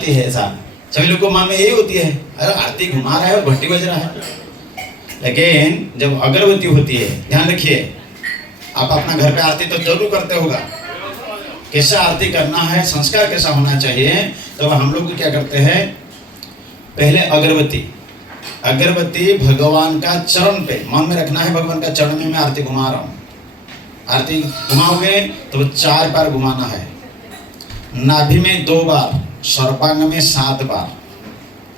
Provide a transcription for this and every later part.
होती है ऐसा, सभी लोग को मन में यही होती है, अरे आरती घुमा रहा है और घंटी बज रहा है। लेकिन जब अगरबत्ती होती है, ध्यान रखिए, आप अपना घर पे आरती तो जरूर करते होगा, कैसा आरती करना है, संस्कार कैसा होना चाहिए। तो हम लोग क्या करते हैं, पहले अगरबत्ती भगवान का चरण पे, मन में रखना है भगवान का चरण में मैं आरती घुमा रहा हूँ। आरती घुमाओगे तो 4 बार घुमाना है, नाभि में 2 बार, सर्वांग में 7 बार।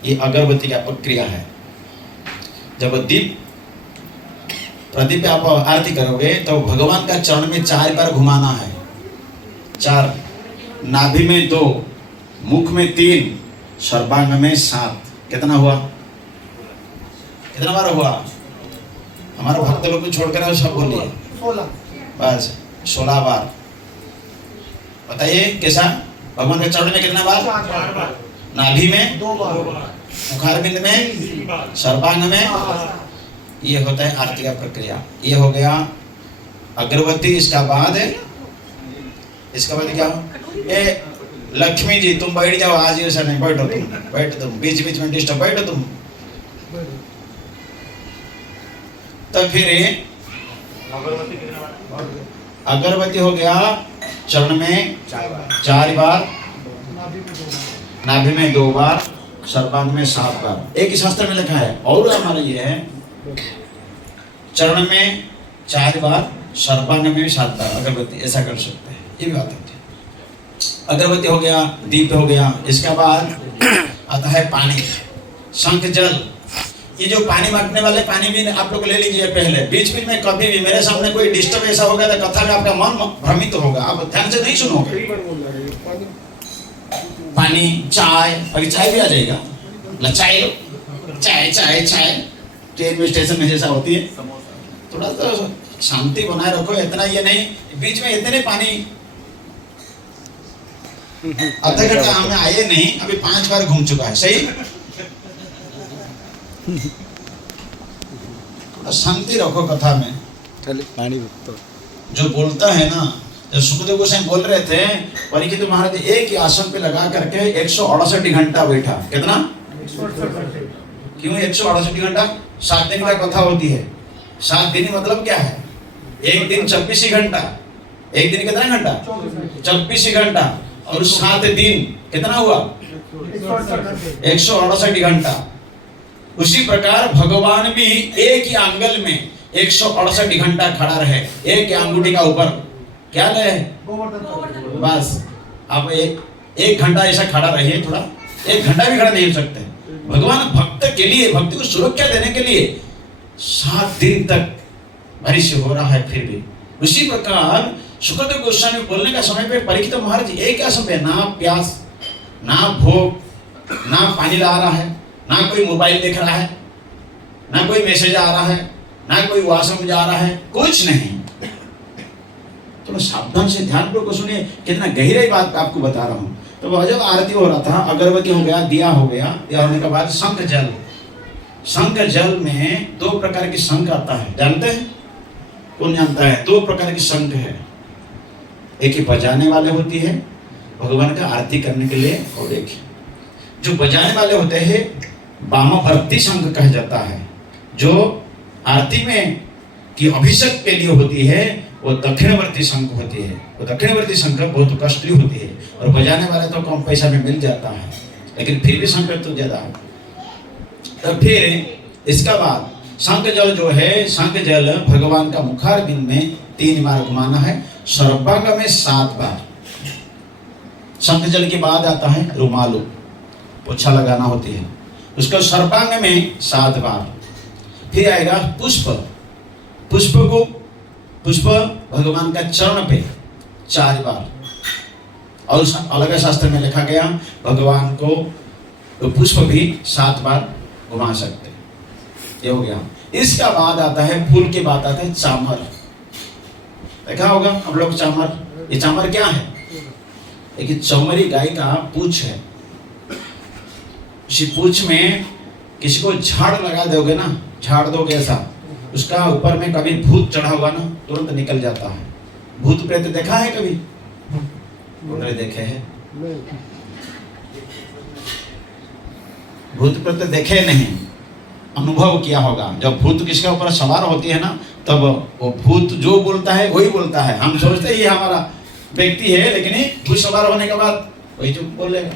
ये अगरबत्ती का प्रक्रिया है। जब प्रदीप पे आप आरती करोगे तो भगवान का चरण में 4 बार घुमाना है। 4, नाभि में 2, मुख में 3, सर्वांग में 7। कितना हुआ? कितना बार हुआ? हमारे भक्त लोग को छोड़कर सब बोलिए। 16। बस 16 बार। बताइए कैसा? भगवान के चरण में कितना बार? 4 बार। नाभि में 2 बार। मुखारबिंद में, सर्वांग में। ये होता है आरती का प्रक्रिया। ये हो गया अगरबत्ती। इसका बाद क्या हो? ए लक्ष्मी जी तुम बैठ जाओ, आज ऐसा नहीं, बैठो तुम, बैठो तुम, बीच बीच में डिस्टर्ब, बैठो तुम। तो फिर अगरबत्ती हो गया चरण में 4 बार, नाभि में 2 बार, सर्वांग में 7 बार। एक ही शास्त्र में लिखा है। और हमारा ये है, चरण में 4 बार, सर्वांग में 7 बार अगरबत्ती, ऐसा कर सकते हैं। ये भी बात होती है। अगरबत्ती हो गया, दीप हो गया। इसके बाद आता है पानी, शंख जल। ये जो पानी बांटने वाले पानी भी आप लोग ले लीजिए पहले। बीच बीच में कभी भी मेरे सामने कोई डिस्टर्ब ऐसा होगा तो कथा में आपका मन भ्रमित होगा, आप ध्यान से नहीं सुनोगे। पानी, चाय, अभी चाय भी आ जाएगा, चाय चाय चाय चाय ट्रेन में स्टेशन में जैसा होती है। थोड़ा तो शांति बनाए रखो, इतना ये नहीं, बीच में इतने पानी। आधा घंटा हमें आए नहीं, अभी 5 बार घूम चुका है। सही? शांति रखो कथा में। पानी जो बोलता है ना, जब सुखदेव गोस्वामी बोल रहे थे, परीक्षित महाराज एक ही आसन पे लगा करके 168 घंटा बैठा। कितना? 168। क्यों 168 घंटा? 7 दिन का कथा होती है। 7 दिन मतलब क्या है? एक दिन 24 घंटा। एक दिन कितना घंटा? 24 घंटा। और 7 दिन कितना हुआ? 168 घंटा। उसी प्रकार भगवान भी एक ही आंगल में 168 घंटा खड़ा रहे, एक अंगूठी का ऊपर क्या ले? बस आप एक घंटा ऐसा खड़ा रहिए। थोड़ा 1 घंटा भी खड़ा नहीं हो सकते। भगवान भक्त के लिए, भक्ति को सुरक्षा देने के लिए 7 दिन तक बारिश हो रहा है। फिर भी उसी प्रकार सुखदेव गोस्वामी बोलने का समय पे परीक्षित महाराज एक क्या समय, ना प्यास, ना भूख, ना पानी ला रहा है, ना कोई मोबाइल देख रहा है, ना कोई मैसेज आ रहा है, ना कोई वॉशरूम जा रहा है, कुछ नहीं। तो सावधान से ध्यानपूर्वक सुनिए, कितना गहरी बात आपको बता रहा हूँ। तो वह जब आरती हो रहा था, अगरबत्ती हो गया, दिया हो गया, दिया होने के बाद शंख जल। शंख जल में 2 प्रकार की शंख आता है, जानते हैं? कौन जानता है? 2 प्रकार की शंख है। एक ही बजाने वाले होती है भगवान का आरती करने के लिए, और एक जो बजाने वाले होते हैं वामवर्ती शंख कहा जाता है। जो आरती में की अभिषेक के लिए होती है वो दक्षिणवर्ती शंख होती है। वो दक्षिणवर्ती शंख बहुत कॉस्टली होती है और बजाने वाले तो कम पैसा में मिल जाता है, लेकिन फिर भी शंख तो ज्यादा है। तो फिर इसका बाद शंख जल जो है, शंख जल भगवान का मुखारबिंद में 3 बार घुमाना है, सर्वांग में 7 बार। शंख जल के बाद आता है रुमालू, पोछा लगाना होती है, उसको सर्वांग में 7 बार। फिर आएगा पुष्प। पुष्प भगवान का चरण पे 4 बार। और अलग शास्त्र में लिखा गया भगवान को तो पुष्प भी 7 बार घुमा सकते। ये हो गया। इसका बाद आता है, फूल के बाद आता है चामर। देखा होगा हम लोग चामर। ये चामर क्या है? एक चौमरी गाय का पूंछ है। इसी पूंछ में किसी को झाड़ लगा दोगे ना, झाड़ दोगे ऐसा, उसका ऊपर में कभी भूत चढ़ा हुआ ना, तुरंत निकल जाता है। भूत प्रेत देखा है कभी? देखे हैं? भूत प्रेत देखे नहीं, अनुभव किया होगा। जब भूत किसके ऊपर सवार होती है ना, तब वो भूत जो बोलता है वही बोलता है। हम सोचते हैं ये हमारा व्यक्ति है, लेकिन ये भूत सवार होने के बाद वही चुप बोलेगा।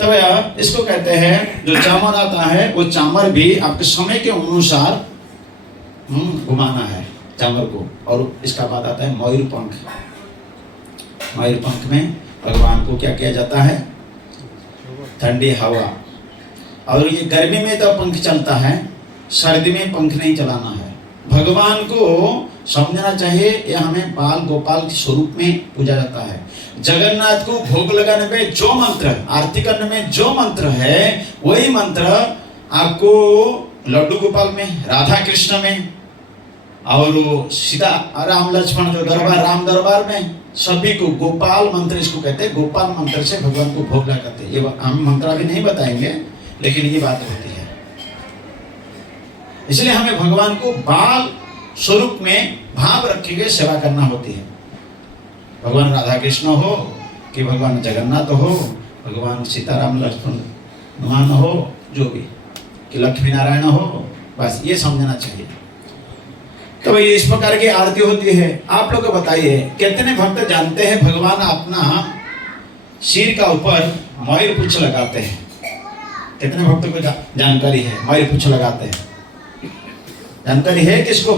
तब इसको कहते हैं जो चामर आता है, वो चामर भी आपके समय के अनुसार घुमाना है चामर को। और इसका बाद आता है मयूर पंख। मयूर पंख में भगवान को क्या किया जाता है? ठंडी हवा। और ये गर्मी में तो पंख चलता है, सर्दी में पंख नहीं चलाना है। भगवान को समझना चाहिए, ये हमें बाल गोपाल के स्वरूप में पूजा जाता है। जगन्नाथ को भोग लगाने में जो मंत्र, आरती करने में जो मंत्र है, वही मंत्र आपको लड्डू गोपाल में, राधा कृष्ण में, और सीता राम लक्ष्मण जो दरबार, राम दरबार में, सभी को गोपाल मंत्र इसको कहते हैं। गोपाल मंत्र से भगवान को भोग लगाते हैं। ये हम मंत्र अभी नहीं बताएंगे, लेकिन ये बात होती है। इसलिए हमें भगवान को बाल स्वरूप में भाव रखे हुए सेवा करना होती है। भगवान राधा कृष्ण हो कि भगवान जगन्नाथ हो, भगवान सीताराम लक्ष्मण हनुमान हो, जो भी, कि लक्ष्मी नारायण हो, बस ये समझना चाहिए। तो ये इस प्रकार की आरती होती है। आप लोग बताइए, कितने भक्त जानते हैं भगवान अपना सिर का ऊपर मयूर पुच्छ लगाते हैं? कितने भक्तों को जानकारी है मयूर पुच्छ लगाते हैं? जानकारी है किसको?